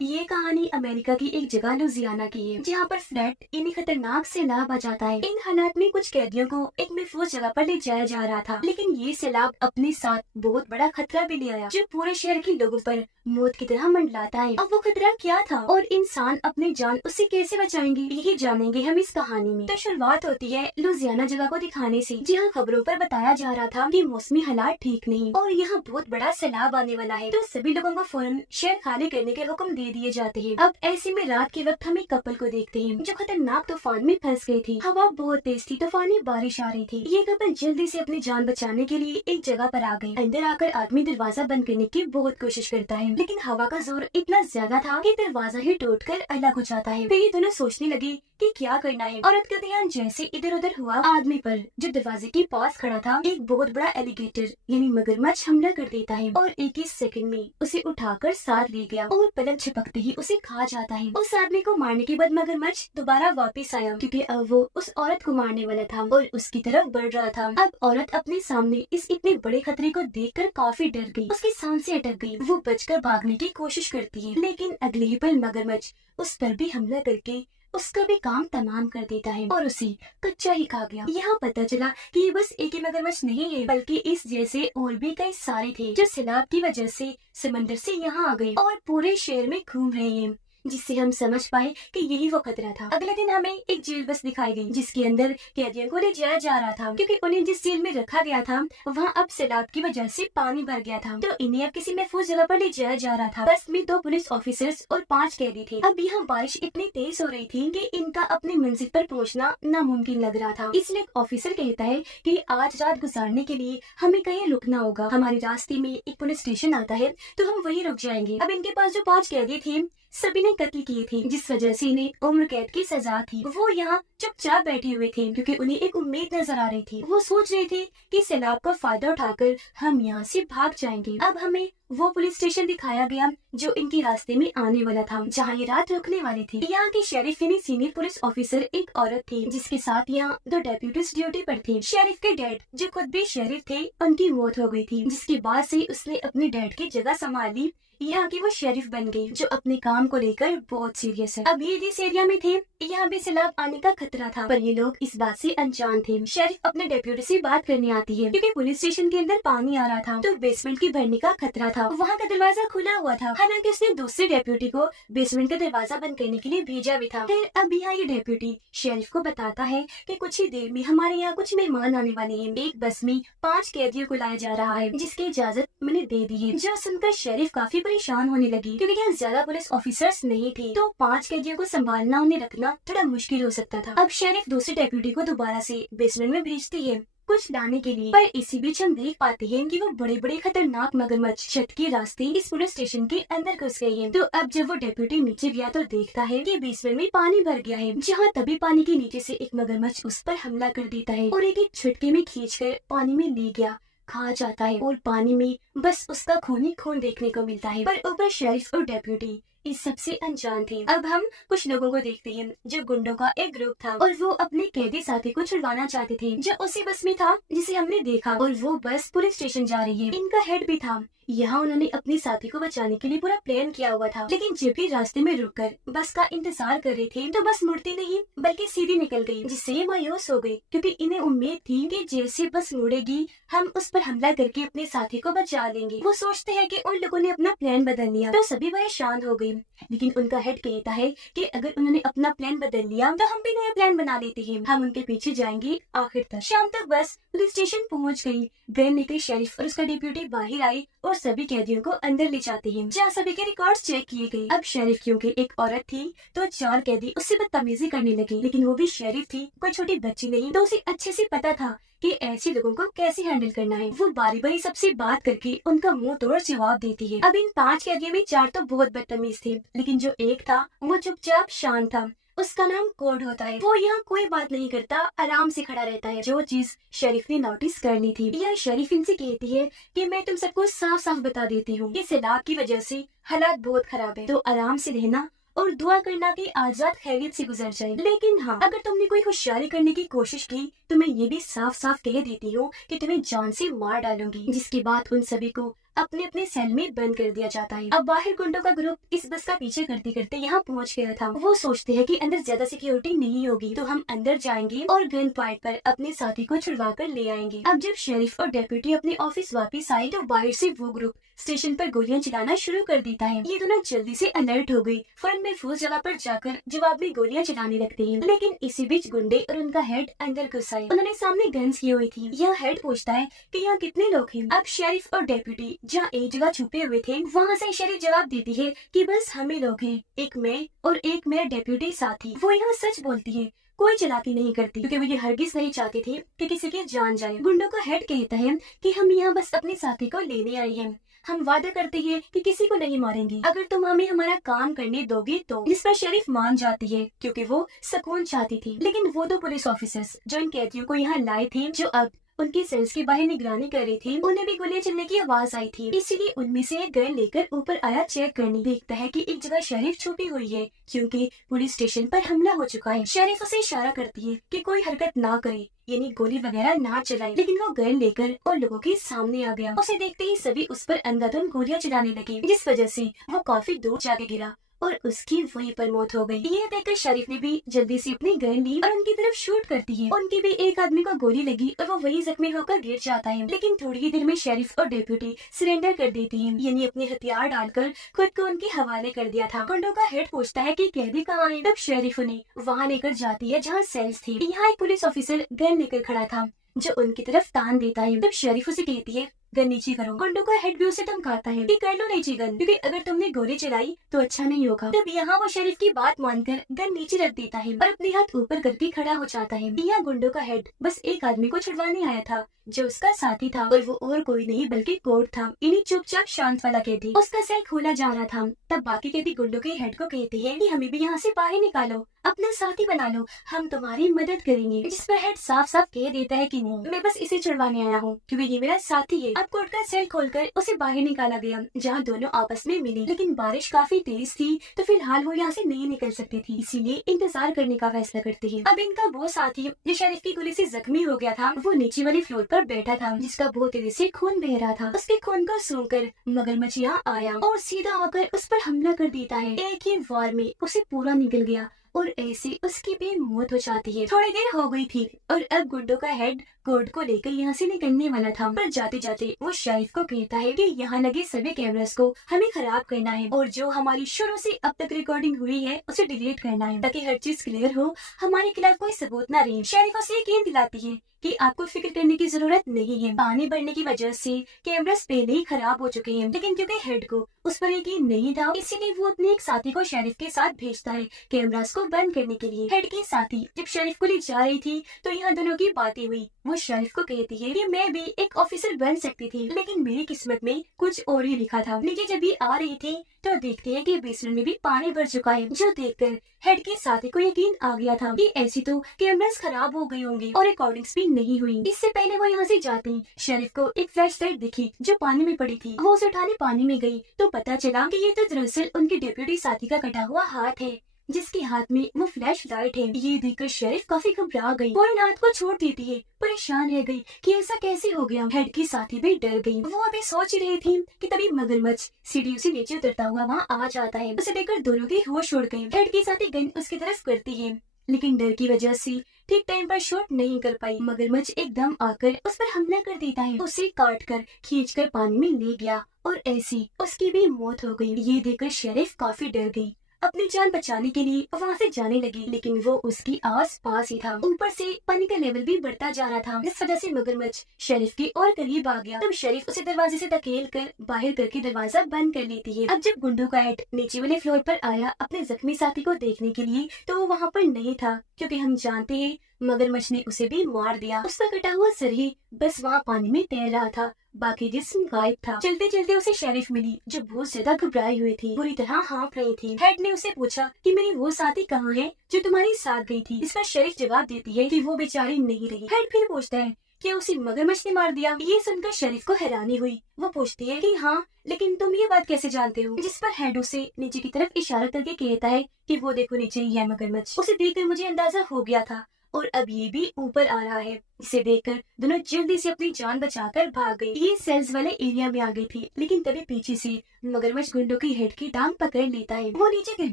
ये कहानी अमेरिका की एक जगह लुजियाना की है, जहाँ पर फ्लड इन्हीं खतरनाक सैलाब आ जाता है। इन हालात में कुछ कैदियों को एक महफूज जगह पर ले जाया जा रहा था, लेकिन ये सैलाब अपने साथ बहुत बड़ा खतरा भी ले आया, जो पूरे शहर के लोगों पर मौत की तरह मंडलाता है। अब वो खतरा क्या था और इंसान अपनी जान उससे कैसे बचाएंगे, यही जानेंगे हम इस कहानी में। तो शुरुआत होती है लुजियाना जगह को दिखाने से, जहाँ खबरों पर बताया जा रहा था कि मौसमी हालात ठीक नहीं और यहाँ बहुत बड़ा सैलाब आने वाला है। तो सभी लोगों को फौरन शहर खाली करने के हुक्म दे दिए जाते हैं। अब ऐसे में रात के वक्त हम एक कपल को देखते हैं जो खतरनाक तूफान में फंस गए थे। हवा बहुत तेज थी, तूफानी बारिश आ रही थी। ये कपल जल्दी से अपनी जान बचाने के लिए एक जगह पर आ गए। अंदर आकर आदमी दरवाजा बंद करने की बहुत कोशिश करता है, लेकिन हवा का जोर इतना ज्यादा था कि दरवाजा ही टूटकर अलग हो जाता है। फिर ये दोनों सोचने लगे कि क्या करना है। औरत का ध्यान जैसे इधर उधर हुआ, आदमी पर जो दरवाजे के पास खड़ा था एक बहुत बड़ा एलिगेटर यानी मगरमच्छ हमला कर देता है और एक ही सेकंड में उसे उठाकर साथ ले गया और पलक झपकते ही उसे खा जाता है। उस आदमी को मारने के बाद मगरमच्छ दोबारा वापस आया, क्योंकि अब वो उस औरत को मारने वाला था और उसकी तरफ बढ़ रहा था। अब औरत अपने सामने इस इतने बड़े खतरे को देखकर काफी डर गई। उसकी सांसें अटक गई। वो बचकर भागने की कोशिश करती है, लेकिन अगले ही पल मगरमच्छ उस पर भी हमला करके उसका भी काम तमाम कर देता है और उसे कच्चा ही खा गया। यहाँ पता चला कि ये बस एक ही मगरमच्छ नहीं है, बल्कि इस जैसे और भी कई सारे थे जो सैलाब की वजह से समंदर से यहाँ आ गए और पूरे शहर में घूम रहे हैं, जिससे हम समझ पाए कि यही वो खतरा था। अगले दिन हमें एक जेल बस दिखाई गई, जिसके अंदर कैदियों को ले जाया जा रहा था, क्योंकि उन्हें जिस जेल में रखा गया था वहाँ अब सैलाब की वजह से पानी भर गया था। तो इन्हें अब किसी महफूज जगह पर ले जाया जा रहा था। बस में 2 पुलिस ऑफिसर्स और 5 कैदी थे। अब यहाँ बारिश इतनी तेज हो रही थी कि इनका अपनी मंजिल पर पहुँचना नामुमकिन लग रहा था। इसलिए एक ऑफिसर कहता है कि आज रात गुजारने के लिए हमें कहीं रुकना होगा। हमारे रास्ते में एक पुलिस स्टेशन आता है, तो हम वहीं रुक जाएंगे। अब इनके पास जो 5 कैदी थे सभी ने कत्ल किए थे, जिस वजह से इन्हें उम्र कैद की सजा थी। वो यहाँ चुपचाप बैठे हुए थे, क्योंकि उन्हें एक उम्मीद नजर आ रही थी। वो सोच रहे थे कि सैलाब का फायदा उठाकर हम यहाँ से भाग जाएंगे। अब हमें वो पुलिस स्टेशन दिखाया गया जो इनके रास्ते में आने वाला था, जहाँ ये रात रुकने वाली थी। यहाँ की शेरिफ यानी सीनियर पुलिस ऑफिसर एक औरत थी, जिसके साथ यहाँ 2 डेप्यूटीज ड्यूटी पर थे। शेरिफ के डैड जो खुद भी शेरिफ थे, उनकी मौत हो गई थी, जिसके बाद से उसने अपने डैड की जगह संभाल ली। यहाँ की वो शेरिफ बन गई, जो अपने काम को लेकर बहुत सीरियस है। अब ये जिस एरिया में थे यहाँ भी सैलाब आने का खतरा था, पर ये लोग इस बात से अनजान थे। शेरिफ अपने डेप्यूटी से बात करने आती है, क्योंकि पुलिस स्टेशन के अंदर पानी आ रहा था, तो बेसमेंट के भरने का खतरा था। वहाँ का दरवाजा खुला हुआ था, हालांकि उसने दूसरे डेप्यूटी को बेसमेंट का दरवाजा बंद करने के लिए भेजा भी था। फिर अब यहाँ ये डेप्यूटी शेरिफ को बताता है कि कुछ ही देर में हमारे यहाँ कुछ मेहमान आने वाले हैं। एक बस में 5 कैदियों को लाया जा रहा है, जिसकी इजाजत मैंने दे दी है। जो सुनकर शेरिफ काफी परेशान होने लगी, क्योंकि यहाँ ज्यादा पुलिस ऑफिसर्स नहीं थे, तो 5 कैदियों को संभालना उन्हें रखना थोड़ा मुश्किल हो सकता था। अब शेरिफ दूसरे डेप्यूटी को दोबारा से बेसमेंट में भेजती है कुछ लाने के लिए, पर इसी बीच हम देख पाते हैं कि वो बड़े बड़े खतरनाक मगरमच्छ छत के रास्ते इस पुलिस स्टेशन के अंदर घुस गए हैं। तो अब जब वो डेप्यूटी नीचे गया तो देखता है कि बेसमेंट में पानी भर गया है, जहाँ तभी पानी के नीचे से एक मगरमच्छ उस पर हमला कर देता है और एक झटके में खींचकर पानी में ले गया, खा जाता है और पानी में बस उसका खून ही खून देखने को मिलता है। पर ऊपर शेरिफ और डेप्यूटी इस सबसे अनजान थे। अब हम कुछ लोगों को देखते हैं जो गुंडों का एक ग्रुप था और वो अपने कैदी साथी को छुड़वाना चाहते थे, जो उसी बस में था जिसे हमने देखा, और वो बस पुलिस स्टेशन जा रही है। इनका हेड भी था। यहाँ उन्होंने अपने साथी को बचाने के लिए पूरा प्लान किया हुआ था, लेकिन जब भी रास्ते में रुककर बस का इंतजार कर रहे थे तो बस मुड़ती नहीं बल्कि सीधी निकल गई, जिससे ये मायूस हो गए, क्योंकि इन्हें उम्मीद थी कि जैसे बस मुड़ेगी हम उस पर हमला करके अपने साथी को बचा लेंगे। वो सोचते हैं कि उन लोगों ने अपना प्लान बदल लिया, तो सभी परेशान हो गए। लेकिन उनका हेड कहता है कि अगर उन्होंने अपना प्लान बदल लिया तो हम भी नया प्लान बना लेते हैं, हम उनके पीछे जाएंगे आखिर तक। शाम तक बस पुलिस स्टेशन पहुँच गयी। गन लेकर शेरिफ और उसका डिप्यूटी बाहर आए और सभी कैदियों को अंदर ले जाते हैं, जहाँ सभी के रिकॉर्ड्स चेक किए गए। अब शेरिफ क्योंकि एक औरत थी तो 4 कैदी उससे बदतमीजी करने लगे, लेकिन वो भी शेरिफ थी, कोई छोटी बच्ची नहीं, तो उसे अच्छे से पता था कि ऐसे लोगों को कैसे हैंडल करना है। वो बारी बारी सबसे बात करके उनका मुंह तोड़ जवाब देती है। अब इन 5 कैदियों में 4 तो बहुत बदतमीज थे, लेकिन जो एक था वो चुपचाप शांत था। उसका नाम कोड होता है। वो यहाँ कोई बात नहीं करता, आराम से खड़ा रहता है, जो चीज शरीफ ने नोटिस कर ली थी। यह शरीफ इनसे कहती है कि मैं तुम सबको साफ साफ बता देती हूँ कि सैलाब की वजह से हालात बहुत खराब है, तो आराम से रहना और दुआ करना कि आज रात खैरियत से गुजर जाए। लेकिन हाँ, अगर तुमने कोई होशियारी करने की कोशिश की तो मैं ये भी साफ साफ कह देती हूँ कि तुम्हें जान से मार डालूंगी। जिसके बाद उन सभी को अपने अपने सेल में बंद कर दिया जाता है। अब बाहर गुंडों का ग्रुप इस बस का पीछे करते करते यहाँ पहुँच गया था। वो सोचते हैं कि अंदर ज्यादा सिक्योरिटी नहीं होगी तो हम अंदर जाएंगे और गन पॉइंट पर अपने साथी को छुड़वा कर ले आएंगे। अब जब शेरिफ और डेप्यूटी अपने ऑफिस वापस आए तो बाहर से वो ग्रुप स्टेशन पर गोलियां चलाना शुरू कर देता है। ये दोनों जल्दी से अलर्ट हो गई, फौरन महफूज जगह पर जाकर जवाब में गोलियां चलाने लगते हैं। लेकिन इसी बीच गुंडे और उनका हेड अंदर घुस आए। उन्होंने सामने गन्स की हुई थी। यह हेड पूछता है कि यहाँ कितने लोग हैं। अब शेरिफ और डेप्यूटी जहाँ एक जगह छुपे हुए थे वहाँ से शेरिफ जवाब देती है कि बस हमें लोग हैं, एक मैं और एक मेरा डेप्यूटी साथी। वो यहाँ सच बोलती है, कोई चालाकी नहीं करती, क्योंकि वो ये हरगिज नहीं चाहती थी कि किसी की जान जाए। गुंडों का हेड कहता है कि हम यहाँ बस अपने साथी को लेने आए हैं, हम वादा करते हैं कि किसी को नहीं मारेंगे अगर तुम हमें हमारा काम करने दोगे तो। जिस पर शेरिफ मान जाती है क्योंकि वो सुकून चाहती थी। लेकिन वो दो पुलिस ऑफिसर्स जो इन कैदियों को यहाँ लाए थे, जो अब उनकी सेल्स के बाहर निगरानी कर रही थी, उन्हें भी गोलियां चलने की आवाज आई थी। इसीलिए उनमें से एक गन लेकर ऊपर आया चेक करने। देखता है कि एक जगह शेरिफ छुपी हुई है क्योंकि पुलिस स्टेशन पर हमला हो चुका है। शेरिफ उसे इशारा करती है कि कोई हरकत ना करे, यानी गोली वगैरह ना चलाए। लेकिन वो गन लेकर और लोगों के सामने आ गया। उसे देखते ही सभी उस पर अंधाधुंध गोलियां चलाने लगे, जिस वजह से वो काफी दूर जाके गिरा और उसकी वहीं पर मौत हो गई। ये देखकर शरीफ ने भी जल्दी से अपनी गन ली और उनकी तरफ शूट करती है। उनकी भी एक आदमी को गोली लगी और वो वही जख्मी होकर गिर जाता है। लेकिन थोड़ी ही देर में शरीफ और डेप्यूटी सरेंडर कर देती है, यानी अपने हथियार डालकर खुद को उनके हवाले कर दिया था। गुंडों का हेड पूछता है कि कैदी कहाँ है। तब शरीफ उन्हें वहाँ लेकर जाती है जहाँ सेल्स थी। यहाँ एक पुलिस ऑफिसर गन लेकर खड़ा था जो उनकी तरफ तान देता है। तब शरीफ उसे कहती है गन नीचे करो। गुंडों का हेड भी उसे धमकाता है कि कर लो नीचे गन, क्योंकि अगर तुमने गोली चलाई तो अच्छा नहीं होगा। तब यहाँ वो शरीफ की बात मानकर गन नीचे रख देता है और अपने हाथ ऊपर करके खड़ा हो जाता है। यहाँ गुंडों का हेड बस एक आदमी को छुड़वाने आया था जो उसका साथी था, और वो और कोई नहीं बल्कि कोर्ट था, इन्हीं चुपचाप शांत वाला कैदी। उसका सेल खोला जा रहा था। तब बाकी कैदी गुंडों के हेड को कहते हैं कि हमें भी यहाँ से बाहर निकालो, अपना साथी बना लो, हम तुम्हारी मदद करेंगे। जिस पर हेड साफ साफ कह देता है कि नहीं, मैं बस इसे छुड़वाने आया हूँ क्योंकि ये मेरा साथी है। अब कोर्ट का सेल खोलकर उसे बाहर निकाला गया जहाँ दोनों आपस में मिली। लेकिन बारिश काफी तेज थी तो फिलहाल वो यहाँ से नहीं निकल सकती थी, इसीलिए इंतजार करने का फैसला करती है। अब इनका वो साथी जो शरीफ की गोली से जख्मी हो गया था, वो नीचे वाली फ्लोर पर बैठा था जिसका बहुत तेजी से खून बह रहा था। उसके खून को सूंघकर मगरमच्छ यहाँ आया और सीधा आकर उस पर हमला कर देता है। एक ही वार में उसे पूरा निकल गया और ऐसे उसकी भी मौत हो जाती है। थोड़ी देर हो गई थी और अब गुंडों का हेड कोर्ट को लेकर यहाँ से निकलने वाला था, पर जाते जाते वो शरीफ को कहता है कि यहाँ लगे सभी कैमरास को हमें खराब करना है और जो हमारी शुरू से अब तक रिकॉर्डिंग हुई है उसे डिलीट करना है ताकि हर चीज क्लियर हो, हमारे खिलाफ कोई सबूत न रहे। शरीफ उसे यकीन दिलाती है कि आपको फिक्र करने की जरूरत नहीं है, पानी बढ़ने की वजह से कैमरास पहले ही खराब हो चुके हैं। लेकिन क्योंकि हेड को उस पर यकीन नहीं था, इसीलिए वो अपने एक साथी को शरीफ के साथ भेजता है कैमरास को बंद करने के लिए। हेड की साथी जब शरीफ को ले जा रही थी तो यहाँ दोनों की बातें हुई। वो शरीफ को कहती है कि मैं भी एक ऑफिसर बन सकती थी, लेकिन मेरी किस्मत में कुछ और ही लिखा था। नीचे जब भी आ रही थी तो देखते हैं कि बेसमेंट में भी पानी भर चुका है, जो देखकर हेड के साथी को यकीन आ गया था कि ऐसी तो कैमरास खराब हो गए होंगे और रिकॉर्डिंग्स भी नहीं हुई। इससे पहले वो यहाँ से जाते ही शरीफ को एक फ्लैश लाइट दिखी जो पानी में पड़ी थी। वो उसे उठाने पानी में गई तो पता चला कि ये तो दरअसल उनके डेप्यूटी साथी का कटा हुआ हाथ है जिसके हाथ में वो फ्लैश लाइट है। ये देखकर शरीफ काफी घबरा गई, फौरन हाथ को छोड़ देती है, परेशान रह गई कि ऐसा कैसे हो गया। हेड की साथी भी डर गई। वो अभी सोच रही थी कि तभी मगरमच्छ सीढ़ियों से नीचे उतरता हुआ वहाँ आ जाता है। उसे देखकर दोनों के होश उड़ गए। हेड की साथी गन उसकी तरफ करती है, लेकिन डर की वजह से ठीक टाइम पर शूट नहीं कर पाई। मगरमच्छ एकदम आकर उस पर हमला कर देता है, उसे काट कर खींच कर पानी में ले गया और ऐसी उसकी भी मौत हो गई। ये देखकर शरीफ काफी डर गई, अपनी जान बचाने के लिए वहाँ से जाने लगी, लेकिन वो उसकी आस पास ही था। ऊपर से पानी का लेवल भी बढ़ता जा रहा था, इस वजह से मगरमच्छ शरीफ के और करीब आ गया। तब शरीफ उसे दरवाजे से धकेल कर बाहर करके दरवाजा बंद कर लेती है। अब जब गुंडों का हेड नीचे वाले फ्लोर पर आया अपने जख्मी साथी को देखने के लिए तो वो वहाँ पर नहीं था, क्योंकि हम जानते हैं मगरमच्छ ने उसे भी मार दिया। उसका कटा हुआ सर ही बस वहाँ पानी में तैर रहा था, बाकी जिस्म गायब था। चलते चलते उसे शरीफ मिली जो बहुत ज्यादा घबराई हुई थी, बुरी तरह हाँफ रही थी। हेड ने उसे पूछा कि मेरी वो साथी कहाँ है जो तुम्हारे साथ गई थी। इस पर शरीफ जवाब देती है कि वो बेचारी नहीं रही। हेड फिर पूछता है कि उसे मगरमच्छ ने मार दिया। ये सुनकर शरीफ को हैरानी हुई। वो पूछती है कि हाँ, लेकिन तुम ये बात कैसे जानते हो। जिस पर हेड उसे नीचे की तरफ इशारा करके कहता है कि वो देखो नीचे ही है मगरमच्छ। उसे देखकर मुझे अंदाजा हो गया था, और अब ये भी ऊपर आ रहा है। इसे देखकर दोनों जल्दी से अपनी जान बचाकर भाग गए। ये सेल्स वाले एरिया में आ गई थी, लेकिन तभी पीछे से मगरमच्छ गुंडों की हेड की टांग पकड़ लेता है। वो नीचे गिर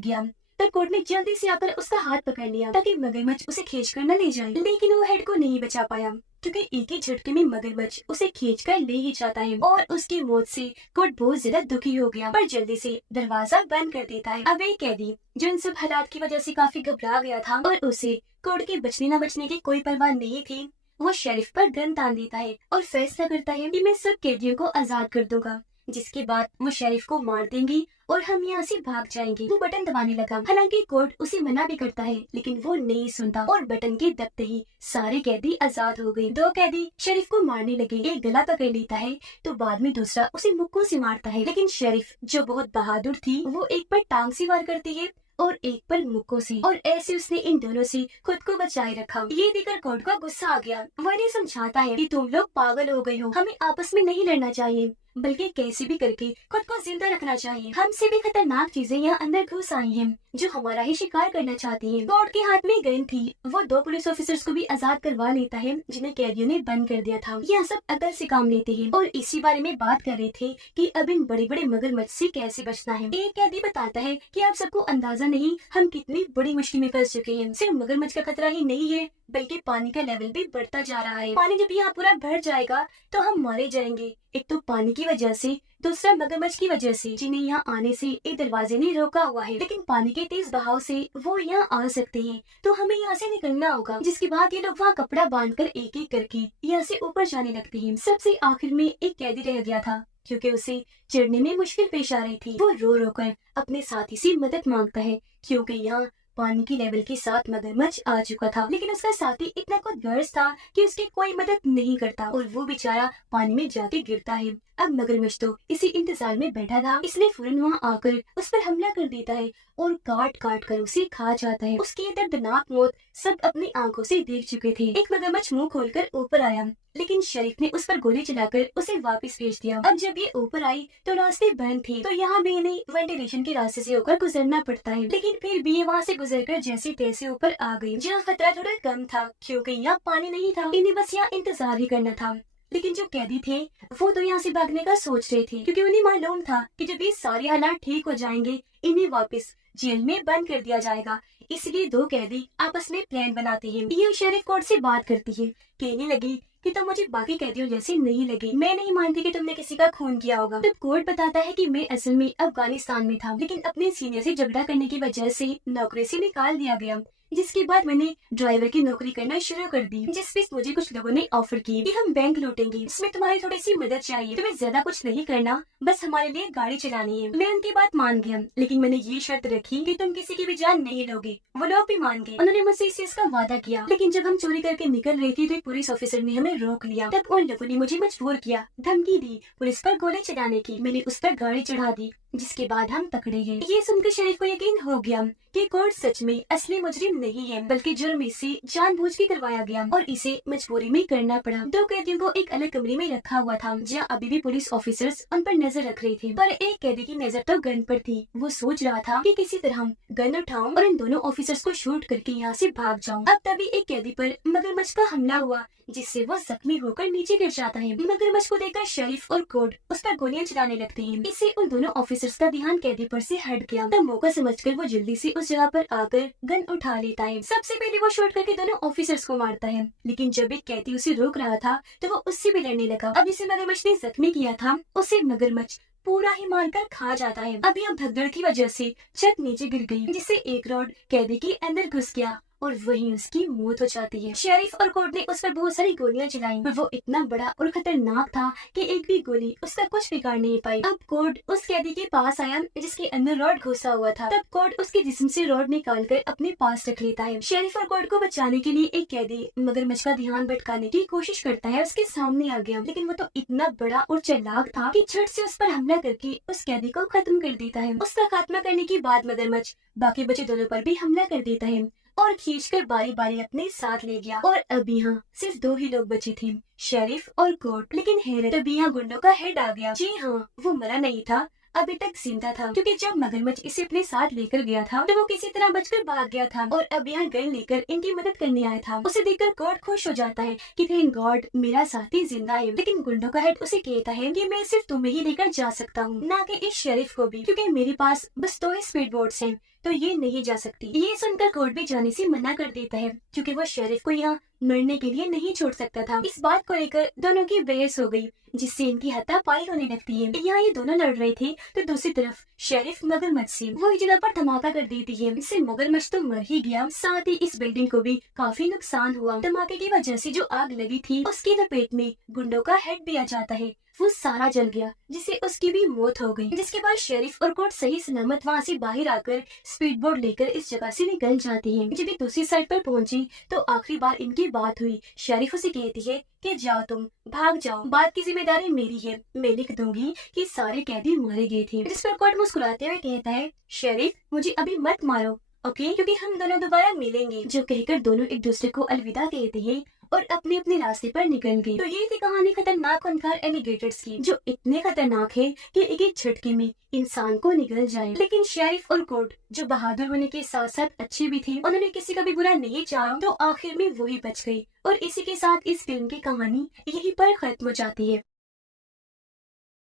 गया। तब कोर्ट ने जल्दी से आकर उसका हाथ पकड़ लिया ताकि मगरमच्छ उसे खींचकर न ले जाए, लेकिन वो हेड को नहीं बचा पाया क्योंकि एक ही झटके में मगरमच्छ उसे खींचकर ले ही जाता है और उसकी मौत से कोर्ट बहुत ज्यादा दुखी हो गया, पर जल्दी से दरवाजा बंद कर देता है। अब एक कैदी जो इन सब हालात की वजह से काफी घबरा गया था और उसे कोर्ट के बचने न बचने की कोई परवाह नहीं थी, वो शेरिफ पर गन तान देता है और फैसला करता है कि मैं सब कैदियों को आजाद कर दूंगा, जिसके बाद वो शेरिफ को मार देंगी और हम यहाँ से भाग जाएंगे। वो बटन दबाने लगा, हालांकि कोर्ट उसे मना भी करता है, लेकिन वो नहीं सुनता और बटन के दबते ही सारे कैदी आजाद हो गए। दो कैदी शेरिफ को मारने लगे, एक गला पकड़ लेता है तो बाद में दूसरा उसे मुक्कों से मारता है, लेकिन शेरिफ जो बहुत बहादुर थी वो एक पर टांग से वार करती है और एक पर मुक्कों से, और ऐसे उसने इन दोनों से खुद को बचाए रखा। ये देखकर कोर्ट का गुस्सा आ गया। वो इन्हें समझाता है कि तुम लोग पागल हो गए हो, हमें आपस में नहीं लड़ना चाहिए बल्कि कैसे भी करके खुद को जिंदा रखना चाहिए। हमसे भी खतरनाक चीजें यहाँ अंदर घुस आई हैं जो हमारा ही शिकार करना चाहती हैं। कोर्ट के हाथ में गन थी, वो दो पुलिस ऑफिसर्स को भी आजाद करवा लेता है जिन्हें कैदियों ने बंद कर दिया था। यह सब अकल से काम लेते हैं और इसी बारे में बात कर रहे थे कि अब इन बड़े बड़े मगरमच्छ से कैसे बचना है। एक कैदी बताता है कि आप सबको अंदाजा नहीं हम कितनी बड़ी मुश्किल में फंस चुके हैं। सिर्फ मगरमच्छ का खतरा ही नहीं है बल्कि पानी का लेवल भी बढ़ता जा रहा है। पानी जब यहाँ पूरा भर जाएगा तो हम मारे जाएंगे, एक तो पानी की वजह से, दूसरा मगरमच्छ की वजह से जिन्हें यहाँ आने से एक दरवाजे ने रोका हुआ है, लेकिन पानी के तेज बहाव से वो यहाँ आ सकते हैं तो हमें यहाँ से निकलना होगा। जिसके बाद ये लोग वहाँ कपड़ा बांधकर एक एक करके यहाँ से ऊपर जाने लगते हैं। सबसे आखिर में एक कैदी रह गया था क्योंकि उसे चढ़ने में मुश्किल पेश आ रही थी। वो रो रो कर अपने साथी से मदद मांगता है क्योंकि यहाँ पानी की लेवल के साथ मगरमच्छ आ चुका था, लेकिन उसका साथी इतना खुद गर्ज था कि उसकी कोई मदद नहीं करता और वो बेचारा पानी में जाके गिरता है। अब मगरमच्छ तो इसी इंतजार में बैठा था, इसलिए फौरन वहाँ आकर उस पर हमला कर देता है और काट काट कर उसे खा जाता है। उसकी दर्दनाक मौत सब अपनी आंखों से देख चुके थे। एक मगरमच्छ मुंह खोलकर ऊपर आया, लेकिन शरीफ ने उस पर गोली चलाकर उसे वापस भेज दिया। अब जब ये ऊपर आई तो रास्ते बंद थे, तो यहाँ भी इन्हें वेंटिलेशन के रास्ते से होकर गुजरना पड़ता है, लेकिन फिर भी ये वहाँ से गुजरकर जैसे तैसे ऊपर आ गई, जहाँ खतरा थोड़ा कम था क्योंकि यहाँ पानी नहीं था। इन्हें बस यहाँ इंतजार ही करना था। लेकिन जो कैदी थे वो तो यहाँ से भागने का सोच रहे थे क्योंकि उन्हें मालूम था कि जब ये सारे हालात ठीक हो जाएंगे इन्हें वापस जेल में बंद कर दिया जाएगा। इसलिए दो कैदी आपस में प्लान बनाते हैं। ये शेरिफ कोर्ट से बात करती है, कहने लगी कि तुम मुझे बाकी कैदियों जैसे नहीं लगी, मैं नहीं मानती कि तुमने किसी का खून किया होगा। तब कोर्ट बताता है कि मैं असल में अफगानिस्तान में था, लेकिन अपने सीनियर से झगड़ा करने की वजह से नौकरी से निकाल दिया गया, जिसके बाद मैंने ड्राइवर की नौकरी करना शुरू कर दी, जिस पे मुझे कुछ लोगों ने ऑफर की कि हम बैंक लूटेंगे, इसमें तुम्हारी थोड़ी सी मदद चाहिए, तुम्हें ज्यादा कुछ नहीं करना, बस हमारे लिए गाड़ी चलानी है। मैं उनकी बात मान गया, लेकिन मैंने ये शर्त रखी कि तुम किसी की भी जान नहीं लोगे। वो लोग भी मान गए, उन्होंने मुझसे इस चीज का वादा किया। लेकिन जब हम चोरी करके निकल रहे थे तो एक पुलिस ऑफिसर ने हमें रोक लिया। तब उन लोगों ने मुझे मजबूर किया, धमकी दी पुलिस पर गोली चलाने की। मैंने उस पर गाड़ी चढ़ा दी, जिसके बाद हम पकड़े गए। ये सुनकर शरीफ को यकीन हो गया कि कोर्ट सच में असली मुजरिम नहीं है, बल्कि जुर्म इससे जानबूझ के करवाया गया और इसे मजबूरी में करना पड़ा। दो कैदियों को एक अलग कमरे में रखा हुआ था, जहाँ अभी भी पुलिस ऑफिसर्स उन पर नजर रख रहे थे, पर एक कैदी की नजर तो गन पर थी। वो सोच रहा था कि किसी तरह गन उठाऊं और इन दोनों ऑफिसर्स को शूट करके यहाँ से भाग जाऊं। अब तभी एक कैदी पर मगरमच्छ का हमला हुआ, जिससे वो जख्मी होकर नीचे गिर जाता है। मगरमच्छ को देखकर शरीफ और कोर्ट उस पर गोलियां चलाने लगते हैं। इससे उन दोनों ऑफिसर्स का ध्यान कैदी पर से हट गया। तब मौका समझकर वो जल्दी से उस जगह पर आकर गन उठा लेता है। सबसे पहले वो शूट करके दोनों ऑफिसर्स को मारता है, लेकिन जब एक कैदी उसे रोक रहा था तो वो उससे भी लड़ने लगा। अब जिसे मगरमच्छ ने जख्मी किया था उसे मगरमच्छ पूरा ही मारकर खा जाता है। अब यह भगदड़ की वजह से छत नीचे गिर गई, जिससे एक रॉड कैदी के अंदर घुस गया और वहीं उसकी मौत हो जाती है। शेरिफ और कोर्ट ने उस पर बहुत सारी गोलियां चलाई, पर वो इतना बड़ा और खतरनाक था कि एक भी गोली उसका कुछ बिगाड़ नहीं पाई। अब कोर्ट उस कैदी के पास आया जिसके अंदर रॉड घुसा हुआ था। तब कोर्ट उसके जिस्म से रॉड निकालकर अपने पास रख लेता है। शेरिफ और कोर्ट को बचाने के लिए एक कैदी मगरमच्छ का ध्यान भटकाने की कोशिश करता है, उसके सामने आ गया, लेकिन वो तो इतना बड़ा और चालाक था कि झट से उस पर हमला करके उस कैदी को खत्म कर देता है। उसका खात्मा करने के बाद मगरमच्छ बाकी बचे दोनों पर भी हमला कर देता है और खींचकर बारी बारी अपने साथ ले गया। और अब यहाँ सिर्फ दो ही लोग बचे थे, शेरिफ और कोर्ट। लेकिन हैरत, तभी यहाँ गुंडों का हेड आ गया। जी हाँ, वो मरा नहीं था, अभी तक जिंदा था, क्योंकि जब मगरमच्छ इसे अपने साथ लेकर गया था तो वो किसी तरह बचकर भाग गया था और अब यहाँ गन लेकर इनकी मदद करने आया था। उसे देखकर गॉड खुश हो जाता है कि थैंक गॉड मेरा साथी जिंदा है, लेकिन गुंडों का हेड उसे कहता है कि मैं सिर्फ तुम्हें ही लेकर जा सकता हूँ, ना कि इस शेरिफ को भी, क्योंकि मेरे पास बस 2 ही स्पीड बोट्स हैं तो ये नहीं जा सकती। ये सुनकर कोर्ट भी जाने से मना कर देता है, क्योंकि वो शेरिफ को यहाँ मरने के लिए नहीं छोड़ सकता था। इस बात को लेकर दोनों की बहस हो गई, जिससे इनकी हाथापाई होने लगती है। यहाँ ये दोनों लड़ रहे थे तो दूसरी तरफ शेरिफ मगरमच्छ से वो एक जगह पर धमाका कर देती है। इससे मगरमच्छ तो मर ही गया, साथ ही इस बिल्डिंग को भी काफी नुकसान हुआ। धमाके की वजह से जो आग लगी थी उसकी लपेट में गुंडों का हेड भी आ जाता है, वो सारा जल गया, जिससे उसकी भी मौत हो गई। जिसके बाद शेरिफ और कोर्ट सही सलामत वहाँ से बाहर आकर स्पीड बोट लेकर इस जगह से निकल जाती है। जब ये दूसरी साइड पर पहुंची तो आखिरी बार इनकी बात हुई। शेरिफ उसे कहती है कि जाओ तुम भाग जाओ, बात की जिम्मेदारी मेरी है, मैं लिख दूंगी कि सारे कैदी मारे गए थे। जिस पर कोर्ट मुस्कुराते हुए कहता है शेरिफ मुझे अभी मत मारो, ओके, क्योंकि हम दोनों दोबारा मिलेंगे। जो कहकर दोनों एक दूसरे को अलविदा कहते हैं और अपने अपने रास्ते पर निकल गए। तो ये थी कहानी खतरनाक खूंखार एलिगेटर्स की, जो इतने खतरनाक है कि एक एक झटके में इंसान को निगल जाए। लेकिन शेरिफ और कोर्ट जो बहादुर होने के साथ साथ अच्छे भी थे, उन्होंने किसी का भी बुरा नहीं चाहा, तो आखिर में वही बच गई। और इसी के साथ इस फिल्म की कहानी यहीं पर खत्म हो जाती है।